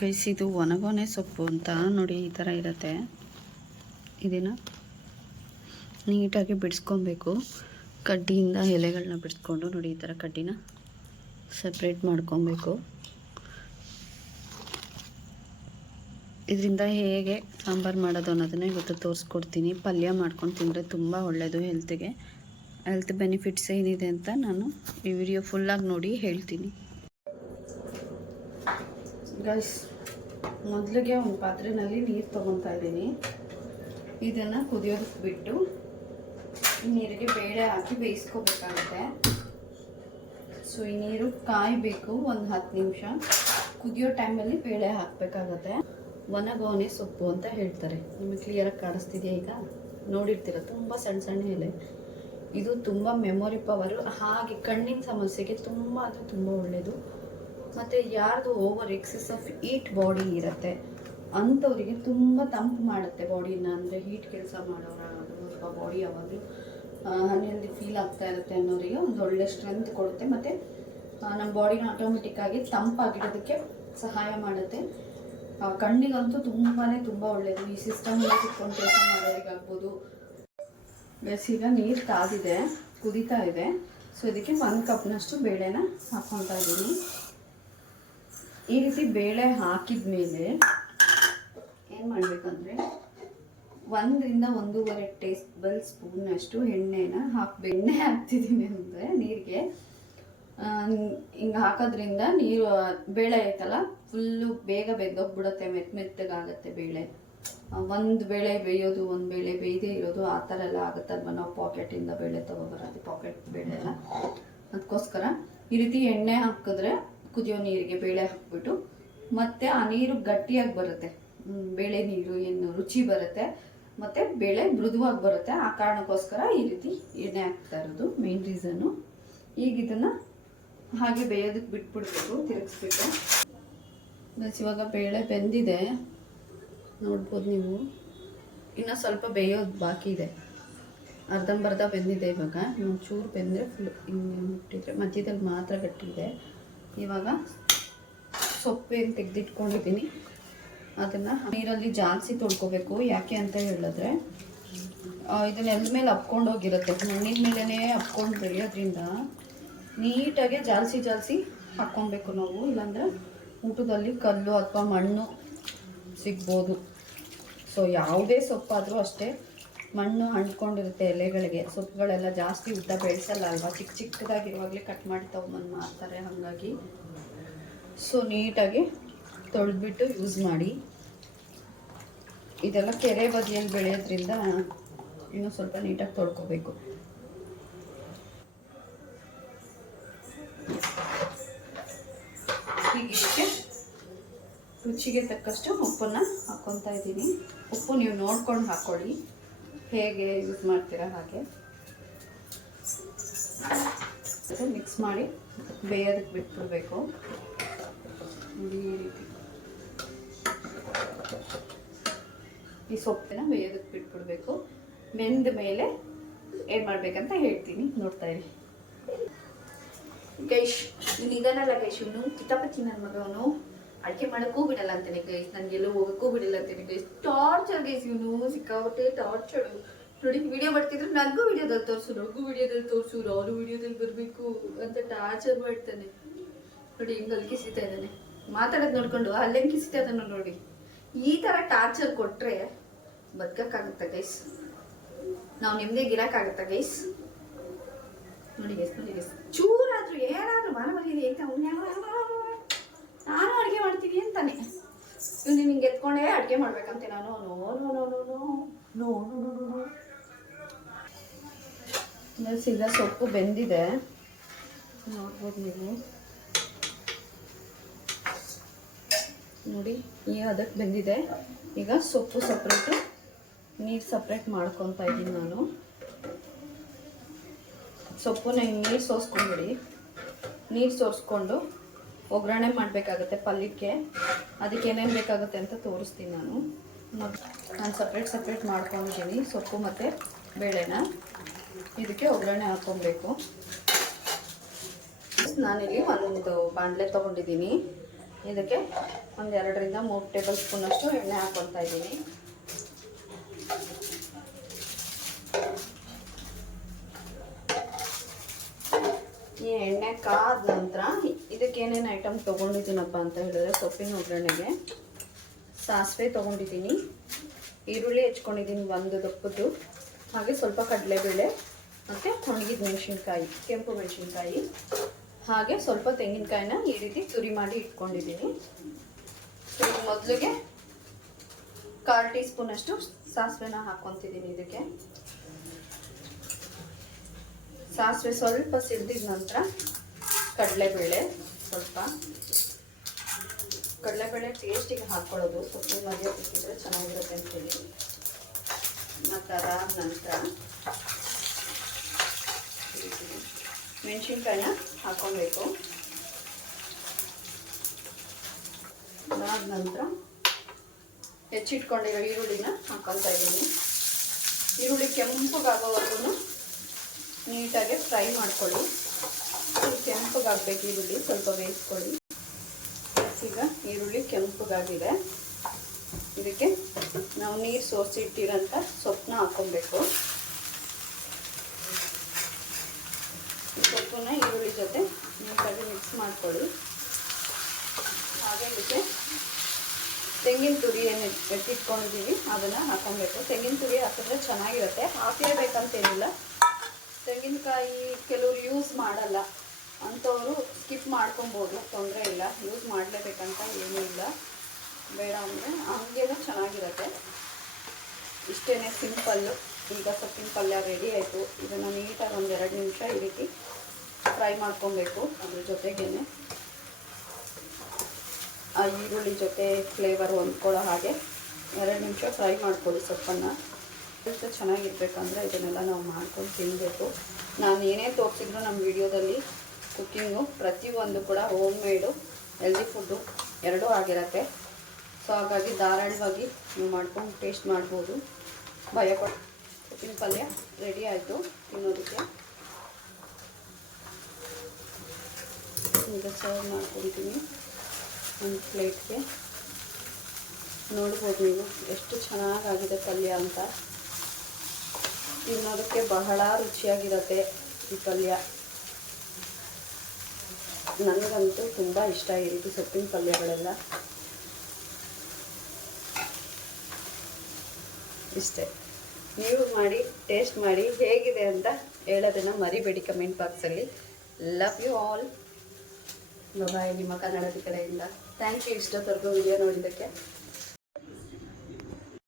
Guys ಇದು ಒಣಗೊನೆ ಸೊಪ್ಪು ಅಂತ ನೋಡಿ ಈ ಥರ ಇರುತ್ತೆ. ಇದನ್ನು ನೀಟಾಗಿ ಬಿಡಿಸ್ಕೊಬೇಕು. ಕಡ್ಡಿಯಿಂದ ಎಲೆಗಳನ್ನ ಬಿಡಿಸ್ಕೊಂಡು ನೋಡಿ ಈ ಥರ ಕಡ್ಡಿನ ಸಪ್ರೇಟ್ ಮಾಡ್ಕೊಬೇಕು. ಇದರಿಂದ ಹೇಗೆ ಸಾಂಬಾರು ಮಾಡೋದು ಅನ್ನೋದನ್ನು ಇವತ್ತು ತೋರಿಸ್ಕೊಡ್ತೀನಿ. ಪಲ್ಯ ಮಾಡ್ಕೊಂಡು ತಿಂದರೆ ತುಂಬ ಒಳ್ಳೆಯದು ಹೆಲ್ತಿಗೆ ಹೆಲ್ತ್ ಬೆನಿಫಿಟ್ಸ್ ಏನಿದೆ ಅಂತ ನಾನು ಈ ವಿಡಿಯೋ ಫುಲ್ಲಾಗಿ ನೋಡಿ ಹೇಳ್ತೀನಿ. ಗೈಸ್ ಮೊದಲಿಗೆ ಒಂದು ಪಾತ್ರೆಯಲ್ಲಿ ನೀರು ತೊಗೊತಾ ಇದ್ದೀನಿ. ಇದನ್ನು ಕುದಿಯೋದಕ್ಕೆ ಬಿಟ್ಟು ನೀರಿಗೆ ಬೇಳೆ ಹಾಕಿ ಬೇಯಿಸ್ಕೋಬೇಕಾಗುತ್ತೆ. ಸೊ ಈ ನೀರು ಕಾಯಬೇಕು ಒಂದು ಹತ್ತು ನಿಮಿಷ. ಕುದಿಯೋ ಟೈಮಲ್ಲಿ ಬೇಳೆ ಹಾಕಬೇಕಾಗತ್ತೆ. ಒಣಗೋನೆ ಸೊಪ್ಪು ಅಂತ ಹೇಳ್ತಾರೆ. ನಿಮಗೆ ಕ್ಲಿಯರಾಗಿ ಕಾಣಿಸ್ತಿದೆಯಾ ಈಗ? ನೋಡಿರ್ತೀರ, ತುಂಬ ಸಣ್ಣ ಸಣ್ಣ ಎಲೆ. ಇದು ತುಂಬ ಮೆಮೊರಿ ಪವರು ಹಾಗೆ ಕಣ್ಣಿನ ಸಮಸ್ಯೆಗೆ ತುಂಬ ಅಂದರೆ ತುಂಬ ಒಳ್ಳೆಯದು ಮತ್ತು ಯಾರ್ದು over excess of heat body ಇರುತ್ತೆ, ಅಂಥವರಿಗೆ ತುಂಬ ತಂಪು ಮಾಡುತ್ತೆ ಬಾಡಿನ ಅಂದರೆ ಹೀಟ್ ಕೆಲಸ ಮಾಡೋರಾಗೋದು ಅಥವಾ ಬಾಡಿ ಯಾವಾಗಲೂ ಅನ್ಹೆಲ್ದಿ ಫೀಲ್ ಆಗ್ತಾ ಇರುತ್ತೆ ಅನ್ನೋರಿಗೆ ಒಂದು ಒಳ್ಳೆ ಸ್ಟ್ರೆಂತ್ ಕೊಡುತ್ತೆ. ಮತ್ತು ನಮ್ಮ ಬಾಡಿನ ಆಟೋಮೆಟಿಕ್ಕಾಗಿ ತಂಪಾಗಿಡೋದಕ್ಕೆ ಸಹಾಯ ಮಾಡುತ್ತೆ. ಕಣ್ಣಿಗಂತೂ ತುಂಬಾ ತುಂಬ ಒಳ್ಳೆಯದು ಈ ಸಿಸ್ಟಮ್ ಕುತ್ಕೊಂಡು ಕೆಲಸ ಮಾಡೋರಿಗಾಗ್ಬೋದು ಬಸ್ ಈಗ ನೀರು ಕಾದಿದೆ, ಕುದೀತಾ ಇದೆ. ಸೊ ಇದಕ್ಕೆ ಒಂದು ಕಪ್ನಷ್ಟು ಬೇಳೆನ ಹಾಕ್ಕೊತಾ ಇದ್ದೀನಿ. ಈ ರೀತಿ ಬೇಳೆ ಹಾಕಿದ ಮೇಲೆ ಏನು ಮಾಡಬೇಕಂದ್ರೆ ಒಂದರಿಂದ ಒಂದೂವರೆ ಸ್ಪೂನ್ ಸ್ಪೂನಷ್ಟು ಎಣ್ಣೆನ ಹಾಕ್ಬೇಕು. ಎಣ್ಣೆ ಹಾಕ್ತಿದ್ದೀನಿ ಅಂದರೆ ನೀರಿಗೆ. ಹಿಂಗೆ ಹಾಕೋದ್ರಿಂದ ನೀರು, ಬೇಳೆ ಐತಲ್ಲ ಫುಲ್ಲು ಬೇಗ ಬೆಂದೋಗ್ಬಿಡತ್ತೆ ಮೆತ್ತ ಮೆತ್ತಗಾಗತ್ತೆ ಬೇಳೆ. ಒಂದು ಬೇಳೆ ಬೇಯೋದು, ಒಂದು ಬೇಳೆ ಬೇಯದೇ ಇರೋದು, ಆ ಥರ ಎಲ್ಲ ಆಗುತ್ತಲ್ವ ನಾವು ಪಾಕೆಟಿಂದ ಬೇಳೆ ತೊಗೊಬರೋದು ಪಾಕೆಟ್ ಬೇಳೆ ಎಲ್ಲ. ಅದಕ್ಕೋಸ್ಕರ ಈ ರೀತಿ ಎಣ್ಣೆ ಹಾಕಿದ್ರೆ ಕುದಿಯೋ ನೀರಿಗೆ ಬೇಳೆ ಹಾಕ್ಬಿಟ್ಟು, ಮತ್ತೆ ಆ ನೀರು ಗಟ್ಟಿಯಾಗಿ ಬರುತ್ತೆ. ಬೇಳೆ ನೀರು, ಏನು ರುಚಿ ಬರುತ್ತೆ. ಮತ್ತೆ ಬೇಳೆ ಮೃದುವಾಗಿ ಬರುತ್ತೆ. ಆ ಕಾರಣಕ್ಕೋಸ್ಕರ ಈ ರೀತಿ ಎಣ್ಣೆ ಹಾಕ್ತಾ ಇರೋದು ಮೇನ್ ರೀಸನ್ನು ಈಗ ಇದನ್ನ ಹಾಗೆ ಬೇಯೋದಕ್ಕೆ ಬಿಟ್ಬಿಡ್ಬೇಕು, ತಿರುಗಿಸ್ಬಿಟ್ಟು. ಬಸ್ ಇವಾಗ ಬೇಳೆ ಬೆಂದಿದೆ. ನೋಡ್ಬೋದು ನೀವು. ಇನ್ನು ಸ್ವಲ್ಪ ಬೇಯೋದು ಬಾಕಿ ಇದೆ. ಅರ್ಧಂಬರ್ಧ ಬೆಂದಿದೆ ಇವಾಗ. ಇನ್ನೊಂದು ಚೂರು ಬೆಂದರೆ ಫುಲ್ ಹಿಂಗೆ ಮುಟ್ಟಿದ್ರೆ ಮಧ್ಯದಲ್ಲಿ ಮಾತ್ರ ಗಟ್ಟಿದೆ. ಇವಾಗ ಸೊಪ್ಪೇನು ತೆಗೆದಿಟ್ಕೊಂಡಿದ್ದೀನಿ. ಅದನ್ನು ನೀರಲ್ಲಿ ಜಾಸ್ತಿ ತೊಳ್ಕೊಬೇಕು. ಯಾಕೆ ಅಂತ ಹೇಳಿದ್ರೆ ಇದನ್ನೆಲ್ಲ ಮೇಲೆ ಹಪ್ಕೊಂಡೋಗಿರುತ್ತೆ ಮಣ್ಣಿನ ಮೇಲೇ ಹಪ್ಕೊಂಡು ಬೆಳೆಯೋದ್ರಿಂದ ನೀಟಾಗಿ ಜಾಲಿಸಿ ಜಾಲಿಸಿ ಹಾಕ್ಕೊಬೇಕು ನಾವು. ಇಲ್ಲಾಂದ್ರೆ ಊಟದಲ್ಲಿ ಕಲ್ಲು ಅಥವಾ ಮಣ್ಣು ಸಿಗ್ಬೋದು. ಸೊ ಯಾವುದೇ ಸೊಪ್ಪಾದರೂ ಅಷ್ಟೇ ಮಣ್ಣು ಅಂಟ್ಕೊಂಡಿರುತ್ತೆ ಎಲೆಗಳಿಗೆ. ಸೊಪ್ಪುಗಳೆಲ್ಲ ಜಾಸ್ತಿ ಉದ್ದ ಬೆಳೆಸಲ್ಲ ಅಲ್ವಾ? ಚಿಕ್ಕ ಚಿಕ್ಕದಾಗಿರುವಾಗಲೇ ಕಟ್ ಮಾಡಿ ತೊಗೊಂಬಂದು ಮಾಡ್ತಾರೆ ಹಾಗಾಗಿ ಸೊ ನೀಟಾಗಿ ತೊಳೆದ್ಬಿಟ್ಟು ಯೂಸ್ ಮಾಡಿ. ಇದೆಲ್ಲ ಕೆರೆ ಬದಿಯಲ್ಲಿ ಬೆಳೆಯೋದ್ರಿಂದ ಇನ್ನೂ ಸ್ವಲ್ಪ ನೀಟಾಗಿ ತೊಳ್ಕೊಬೇಕು. ಹೀಗಿಷ್ಟೇ ರುಚಿಗೆ ತಕ್ಕಷ್ಟು ಉಪ್ಪನ್ನು ಹಾಕ್ಕೊತಾ ಇದ್ದೀನಿ. ಉಪ್ಪು ನೀವು ನೋಡ್ಕೊಂಡು ಹಾಕ್ಕೊಳ್ಳಿ ಹೇಗೆ ಯೂಸ್ ಮಾಡ್ತೀರಾ ಹಾಗೆ? ಮಿಕ್ಸ್ ಮಾಡಿ ಬೇಯೋದಕ್ಕೆ ಬಿಟ್ಬಿಡ್ಬೇಕು. ಈ ರೀತಿ. ಈ ಸೊಪ್ಪನ್ನ ಬೇಯೋದಕ್ಕೆ ಬಿಟ್ಬಿಡ್ಬೇಕು. ಬೆಂದ ಮೇಲೆ ಏನು ಮಾಡ್ಬೇಕಂತ ಹೇಳ್ತೀನಿ. ನೋಡ್ತಾ ಇರಿ. ಗೈಶ್ ನೀನು ಇದನ್ನಲ್ಲ ಗೈಶ್, ಇವನು ಕಿತಾಪಚ್ಚಿ ನನ್ನ ಮಗ ಅಡುಗೆ ಮಾಡೋಕ್ಕೂ ಬಿಡಲ್ಲ ಅಂತಾನೆ ಗೈಸ್ ಎಲ್ಲೋ ಹೋಗಕ್ಕೂ ಬಿಡಲ್ಲ ಅಂತಾನೆ ಗೈಸ್ ಟಾರ್ಚರ್ ಗೈಸ್ ಇವನು. ಸಿಕ್ಕಾಪಟ್ಟೆ ಟಾರ್ಚರ್ ನೋಡಿ ವಿಡಿಯೋ ಮಾಡ್ತಿದ್ರು ನನಗೂ ವಿಡಿಯೋದಲ್ಲಿ ತೋರಿಸು ನಗು ವಿಡಿಯೋದಲ್ಲಿ ತೋರಿಸು, ನಾನು ವಿಡಿಯೋದಲ್ಲಿ ಬರಬೇಕು ಅಂತ ಟಾರ್ಚರ್ ಮಾಡ್ತಾನೆ. ನೋಡಿ ಹಿಂಗೆ ಅಲ್ಲಿ ಕಿಸಿತಾ ಇದ್ದಾನೆ. ಮಾತಾಡೋದು ನೋಡ್ಕೊಂಡು ಅಲ್ಲೇ ಕಿಸಿತಾ ಇದ್ದಾನೆ ನೋಡಿ. ಈ ಥರ ಟಾರ್ಚರ್ ಕೊಟ್ಟರೆ ಬದುಕಕ್ಕಾಗುತ್ತಾ ಗೈಸ್ ನಾವು ನಿಮ್ದೇಗೆ ಇರೋಕ್ಕಾಗುತ್ತಾ ಗೈಸ್ ನೋಡಿ ಗೈಸ್ ನೋಡಿ ಗೈಸ್ ಚೂರಾದ್ರೂ ಏನಾದ್ರೂ ಮನ ಬಂದಿದೆ ಅಂತ ಅಡುಗೆ ಮಾಡ್ತೀನಿ ಅಂತಾನೆ ಇವ್ನು ನಿಂಗೆ ಎತ್ಕೊಂಡೇ ಅಡುಗೆ ಮಾಡ್ಬೇಕಂತೆ ನಾನು. No no no no no no no no ಸೀದಾ ಸೊಪ್ಪು ಬೆಂದಿದೆ. ನೋಡ್ಬೋದು ನೀವು. ನೋಡಿ, ಈ ಅದಕ್ಕೆ ಬೆಂದಿದೆ. ಈಗ ಸೊಪ್ಪು ಸಪ್ರೇಟು ನೀರು ಸಪ್ರೇಟ್ ಮಾಡ್ಕೊತಾ ಇದ್ದೀನಿ ನಾನು. ಸೊಪ್ಪು ಹಿಂಗೆ ನೀರು ಸೋಸ್ಕೊಂಡ್ಬಿಡಿ ನೀರು ಸೋಸ್ಕೊಂಡು ಒಗ್ಗರಣೆ ಮಾಡಬೇಕಾಗುತ್ತೆ ಪಲ್ಯಕ್ಕೆ ಅದಕ್ಕೆ ಏನೇನು ಬೇಕಾಗುತ್ತೆ ಅಂತ ತೋರಿಸ್ತೀನಿ ನಾನು. ಮತ್ತು ನಾನು ಸಪ್ರೇಟ್ ಸಪ್ರೇಟ್ ಮಾಡ್ಕೊಂಡಿದ್ದೀನಿ ಸೊಪ್ಪು ಮತ್ತು ಬೇಳೆನ. ಇದಕ್ಕೆ ಒಗ್ಗರಣೆ ಹಾಕ್ಕೊಬೇಕು. ನಾನಿಲ್ಲಿ ಒಂದು ಬಾಣಲೆ ತೊಗೊಂಡಿದ್ದೀನಿ ಇದಕ್ಕೆ ಒಂದು ಎರಡರಿಂದ ಮೂರು ಟೇಬಲ್ ಸ್ಪೂನಷ್ಟು ಎಣ್ಣೆ ಹಾಕ್ಕೊತಾ ಇದ್ದೀನಿ ಈ ಎಣ್ಣೆ ಕಾದ ನಂತರ ಇದಕ್ಕೆ ಏನೇನು ಐಟಮ್ ತೊಗೊಂಡಿದ್ದೀನಪ್ಪ ಅಂತ ಹೇಳಿದ್ರೆ ಸೊಪ್ಪಿನ ಒಗ್ಗರಣೆಗೆ. ಸಾಸಿವೆ ತೊಗೊಂಡಿದ್ದೀನಿ. ಈರುಳ್ಳಿ ಹೆಚ್ಕೊಂಡಿದ್ದೀನಿ ಒಂದು ದಪ್ಪದ್ದು. ಹಾಗೆ ಸ್ವಲ್ಪ ಕಡಲೆಬೇಳೆ ಮತ್ತು ಒಣಗಿದ ಮೆಣಸಿನ್ಕಾಯಿ, ಕೆಂಪು ಮೆಣಸಿನ್ಕಾಯಿ. ಹಾಗೆ ಸ್ವಲ್ಪ ತೆಂಗಿನಕಾಯಿನ ಈ ರೀತಿ ತುರಿ ಮಾಡಿ ಇಟ್ಕೊಂಡಿದ್ದೀನಿ. ಮೊದಲಿಗೆ ಕಾಲು ಟೀ ಸ್ಪೂನಷ್ಟು ಸಾಸಿವೆನ ಹಾಕ್ಕೊತಿದ್ದೀನಿ ಇದಕ್ಕೆ. ಸಾಸಿವೆ ಸ್ವಲ್ಪ ಸಿದ್ದಿದ ನಂತರ ಕಡಲೆಬೇಳೆ ಸ್ವಲ್ಪ. ಕಡಲೆಬೇಳೆ ಟೇಸ್ಟಿಗೆ ಹಾಕ್ಕೊಳ್ಳೋದು ಸೊಪ್ಪು ಮಧ್ಯ ಸಿಕ್ಕಿದ್ರೆ ಚೆನ್ನಾಗಿರುತ್ತೆ ಅಂತೇಳಿ. ಮತ್ತು ಅದಾದ ನಂತರ ಮೆಣಸಿನ್ಕಾಯಿನ ಹಾಕ್ಕೊಬೇಕು ಅದಾದ ನಂತರ ಹೆಚ್ಚಿಟ್ಕೊಂಡಿರೋ ಈರುಳ್ಳಿನ ಹಾಕ್ಕೊತಾ ಇದ್ದೀನಿ. ಈರುಳ್ಳಿ ಕೆಂಪಗಾಗೋವರೆಗೂ ನೀಟಾಗಿ ಫ್ರೈ ಮಾಡ್ಕೊಳ್ಳಿ. ಕೆಂಪಗಾಗಬೇಕು, ಈರುಳ್ಳಿ ಸ್ವಲ್ಪ ಬೇಯಿಸ್ಕೊಳ್ಳಿ. ಈಗ ಈರುಳ್ಳಿ ಕೆಂಪಗಾಗಿದೆ. ಇದಕ್ಕೆ ನಾವು ನೀರು ಸೋಸಿ ಇಟ್ಟಿರೋಂಥ ಸೊಪ್ಪನ್ನ ಹಾಕ್ಕೊಬೇಕು. ಸೊಪ್ಪನ್ನ ಈರುಳ್ಳಿ ಜೊತೆ ನೀಟಾಗಿ ಮಿಕ್ಸ್ ಮಾಡ್ಕೊಳ್ಳಿ. ಹಾಗೆ ಇದಕ್ಕೆ ತೆಂಗಿನ ತುರಿ ಏನು ಎತ್ತಿಟ್ಕೊಂಡಿದ್ದೀವಿ ಅದನ್ನು ಹಾಕ್ಕೊಬೇಕು. ತೆಂಗಿನ ತುರಿ ಹಾಕಿದ್ರೆ ಚೆನ್ನಾಗಿರುತ್ತೆ. ಹಾಕಲೇಬೇಕಂತೇನಿಲ್ಲ ತೆಂಗಿನಕಾಯಿ ಕೆಲವರು ಯೂಸ್ ಮಾಡಲ್ಲ. ಅಂಥವರು ಸ್ಕಿಪ್ ಮಾಡ್ಕೊಬೋದು, ತೊಂದರೆ ಇಲ್ಲ. ಯೂಸ್ ಮಾಡಲೇಬೇಕಂತ ಏನೂ ಇಲ್ಲ. ಬೇಡ ಅಂದರೆ ಹಂಗೇನೂ ಚೆನ್ನಾಗಿರುತ್ತೆ. ಇಷ್ಟೇ ಸಿಂಪಲ್ಲು ಈಗ ಸೊಪ್ಪಿನ ಪಲ್ಯ ರೆಡಿ ಆಯಿತು. ಇದನ್ನು ನೀಟಾಗಿ ಒಂದು ಎರಡು ನಿಮಿಷ ಈ ರೀತಿ ಫ್ರೈ ಮಾಡ್ಕೊಬೇಕು ಅದ್ರ ಜೊತೆಗೇನೆ. ಆ ಈರುಳ್ಳಿ ಜೊತೆ ಫ್ಲೇವರ್ ಹೊಂದ್ಕೊಳ್ಳೋ ಹಾಗೆ. ಎರಡು ನಿಮಿಷ ಫ್ರೈ ಮಾಡ್ಕೊಳ್ಳಿ ಸೊಪ್ಪನ್ನು ಎಷ್ಟು ಚೆನ್ನಾಗಿರ್ಬೇಕಂದ್ರೆ ಇದನ್ನೆಲ್ಲ ನಾವು ಮಾಡ್ಕೊಂಡು ತಿನ್ನಬೇಕು ನಾನು ಏನೇ ತೋರಿಸಿದ್ರು ನಮ್ಮ ವಿಡಿಯೋದಲ್ಲಿ ಕುಕ್ಕಿಂಗು ಪ್ರತಿಯೊಂದು ಕೂಡ ಹೋಮ್ ಮೇಡು ಹೆಲ್ದಿ ಫುಡ್ಡು ಎರಡೂ ಆಗಿರತ್ತೆ. ಸೊ ಹಾಗಾಗಿ ಧಾರಾಳವಾಗಿ ನೀವು ಮಾಡ್ಕೊಂಡು ಟೇಸ್ಟ್ ಮಾಡ್ಬೋದು. ಭಯ ಉಪ್ಪಿನ ಪಲ್ಯ ರೆಡಿ ಆಯಿತು, ತಿನ್ನೋದಕ್ಕೆ. ಈಗ ಸರ್ವ್ ಮಾಡ್ಕೊಳ್ತೀನಿ ಒಂದು ಪ್ಲೇಟ್ಗೆ ನೋಡ್ಬೋದು ನೀವು ಎಷ್ಟು ಚೆನ್ನಾಗಾಗಿದೆ ಪಲ್ಯ ಅಂತ. ತಿನ್ನೋದಕ್ಕೆ ಬಹಳ ರುಚಿಯಾಗಿರುತ್ತೆ ಈ ಪಲ್ಯ. ನನಗಂತೂ ತುಂಬ ಇಷ್ಟ ಈ ರೀತಿ ಸೊಪ್ಪಿನ ಪಲ್ಯಗಳೆಲ್ಲ. ಇಷ್ಟೇ. ನೀವು ಮಾಡಿ ಟೇಸ್ಟ್ ಮಾಡಿ, ಹೇಗಿದೆ ಅಂತ ಹೇಳೋದನ್ನು ಮರಿಬೇಡಿ ಕಮೆಂಟ್ ಬಾಕ್ಸಲ್ಲಿ ಲವ್ ಯು ಆಲ್ ಬಾಯ್ ನಿಮ್ಮ ಕನ್ನಡದ ಕಡೆಯಿಂದ. ಥ್ಯಾಂಕ್ ಯು ಇಷ್ಟೊತ್ತರೆಗೂ ವಿಡಿಯೋ ನೋಡಿದ್ದಕ್ಕೆ.